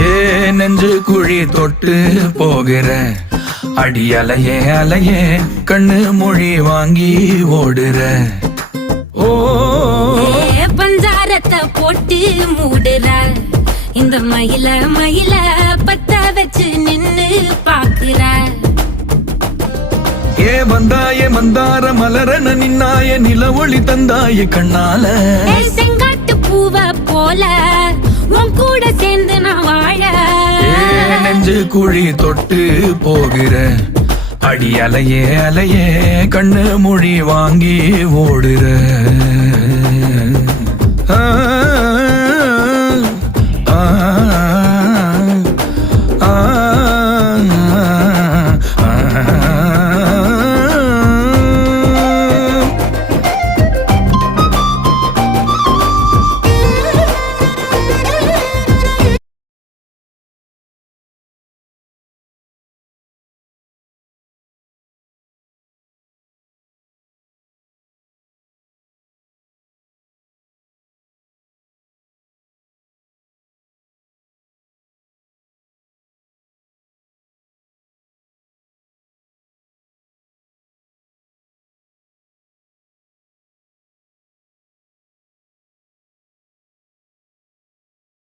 ஏ நெஞ்சு குழி தொட்டு போகிற அடி அலையே அலையே கண்ணு மொழி வாங்கி ஓடுற. ஓ பஞ்சாரத்தை போட்டு மூடுற இந்த மயில மயில பத்த வச்சு நின்னு பாக்குற. ஏ வந்தாய மந்தார மலரன நின்னாய நில ஒளி தந்தாய கண்ணால. செங்காட்டு பூவ போல உன் கூட சேர்ந்து நான் வாழ. நெஞ்சு குழி தொட்டு போகிற அடி அலையே அலையே கண்ணு மொழி வாங்கி ஓடுற. ஆ ஆ